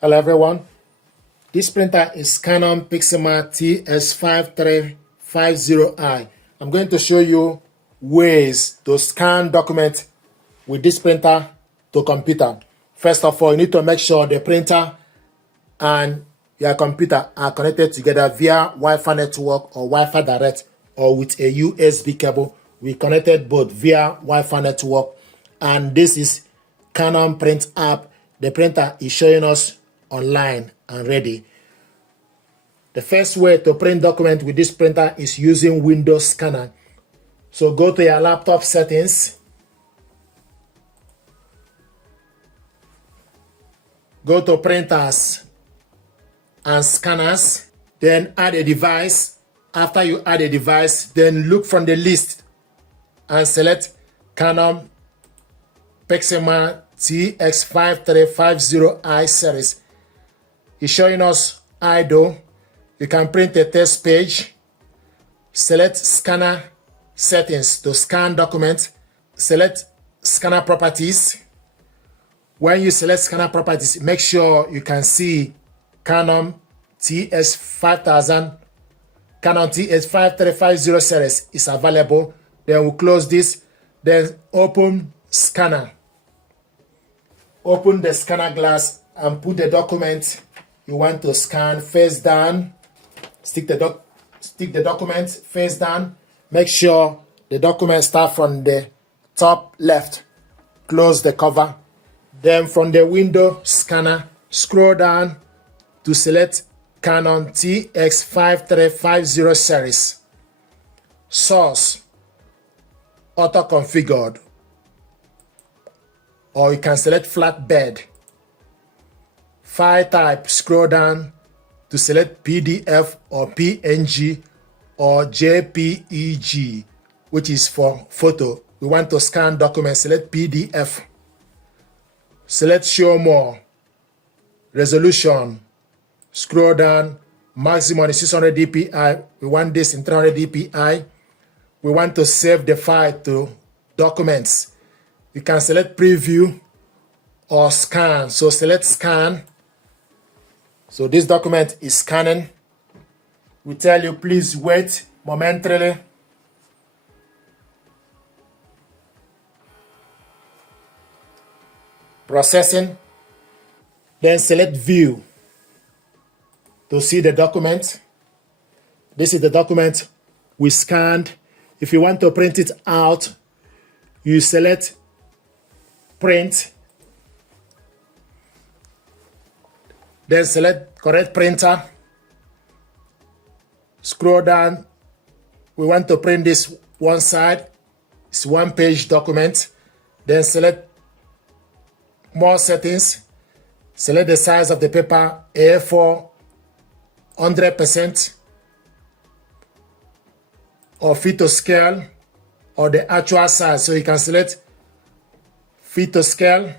Hello everyone, this printer is Canon Pixma TS5350i. I'm going to show you ways to scan documents with this printer to computer. First of all, you need to make sure the printer and your computer are connected together via Wi-Fi network or Wi-Fi direct or with a USB cable. We connected both via Wi-Fi network, and this is Canon Print app. The printer is showing us online and ready. The first way to print document with this printer is using Windows Scanner. So go to your laptop settings, go to printers and scanners, then add a device. After you add a device, then look from the list and select Canon Pixma TS5350i series. It's showing us idle. You can print a test page. Select scanner settings to scan document. Select scanner properties. When you select scanner properties, make sure you can see Canon TS5350 series is available. Then we'll close this. Then open scanner. Open the scanner glass and put the document you want to scan face down. Stick the document face down. Make sure the document starts from the top left. Close the cover. Then from the window scanner, scroll down to select Canon TS5350 series. Source, auto configured, or you can select flatbed. File type, scroll down to select PDF or PNG or JPEG, which is for photo. We want to scan document, select PDF. Select show more. Resolution, scroll down, maximum is 600 dpi. We want this in 300 dpi. We want to save the file to documents. You can select preview or scan. So select scan. So this document is scanning. We tell you please wait momentarily. Processing. Then select view to see the document. This is the document we scanned. If you want to print it out, you select print. Then select correct printer. Scroll down. We want to print this one side. It's one page document. Then select more settings. Select the size of the paper, A4, 100%, or fit to scale, or the actual size. So you can select fit to scale,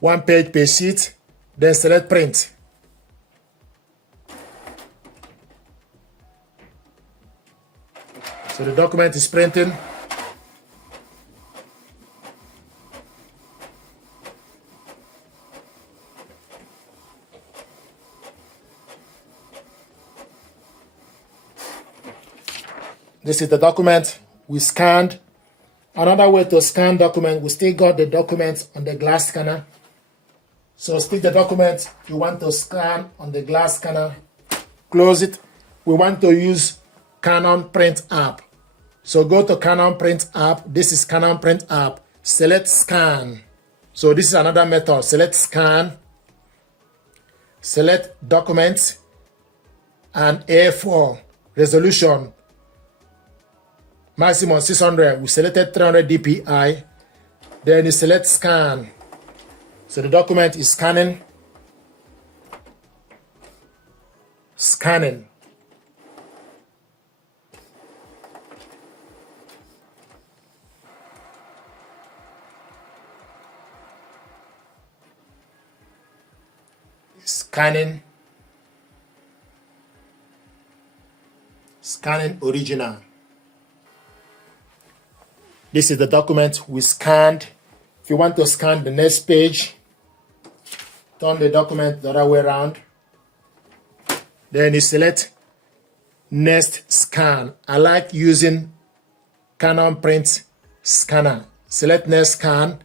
one page per sheet, then select print. So the document is printing. This is the document we scanned. Another way to scan document, we still got the document on the glass scanner. So stick the document you want to scan on the glass scanner. Close it. We want to use Canon Print app. So go to Canon Print app. This is Canon Print app. Select scan. So this is another method. Select scan. Select document and A4 resolution. Maximum 600. We selected 300 dpi. Then you select scan. So the document is scanning. Scanning. Scanning. Scanning original. This is the document we scanned. If you want to scan the next page, turn the document the other way around. Then you select Next Scan. I like using Canon Print Scanner. Select Next Scan.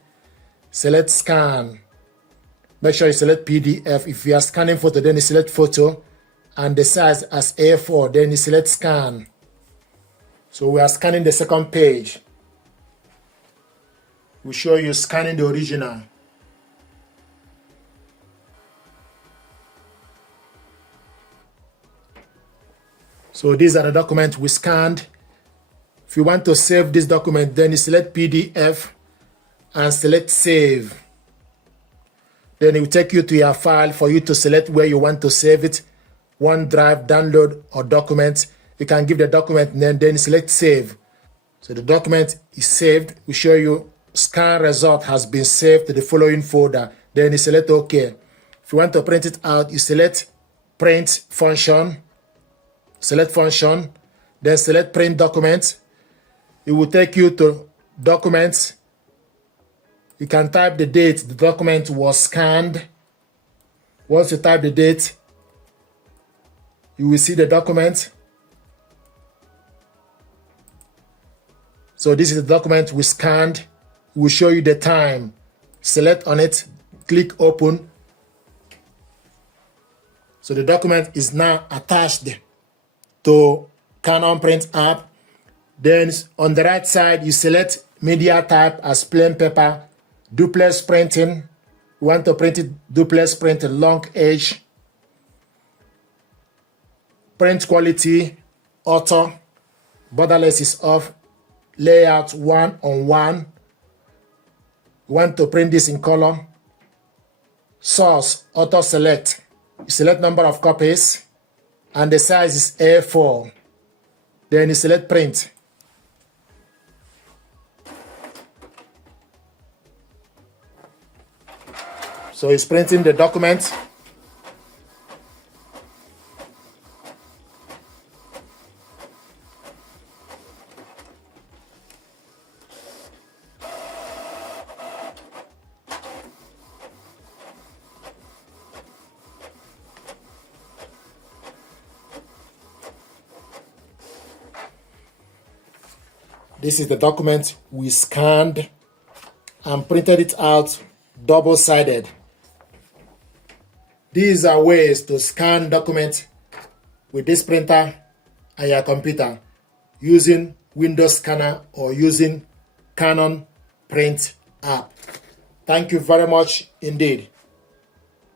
Select Scan. Make sure you select PDF. If you are scanning photo, then you select Photo and the size as A4. Then you select Scan. So we are scanning the second page. We'll show you scanning the original. So these are the documents we scanned. If you want to save this document, then you select PDF and select Save. Then it will take you to your file for you to select where you want to save it. OneDrive, download, or document. You can give the document name, then select Save. So the document is saved. We show you scan result has been saved to the following folder. Then you select OK. If you want to print it out, you select Print function. Select function. Then select Print document. It will take you to Documents. You can type the date the document was scanned. Once you type the date, you will see the document. So this is the document we scanned. It will show you the time. Select on it, click Open. So the document is now attached to Canon Print app. Then on the right side, you select media type as plain paper, duplex printing. You want to print it duplex printing, long edge. Print quality, auto, borderless is off, layout 1:1. You want to print this in color. Source, auto select. You select number of copies and the size is A4. Then you select print. So it's printing the document. This is the document we scanned and printed it out double-sided. These are ways to scan documents with this printer and your computer using Windows Scanner or using Canon Print app. Thank you very much indeed.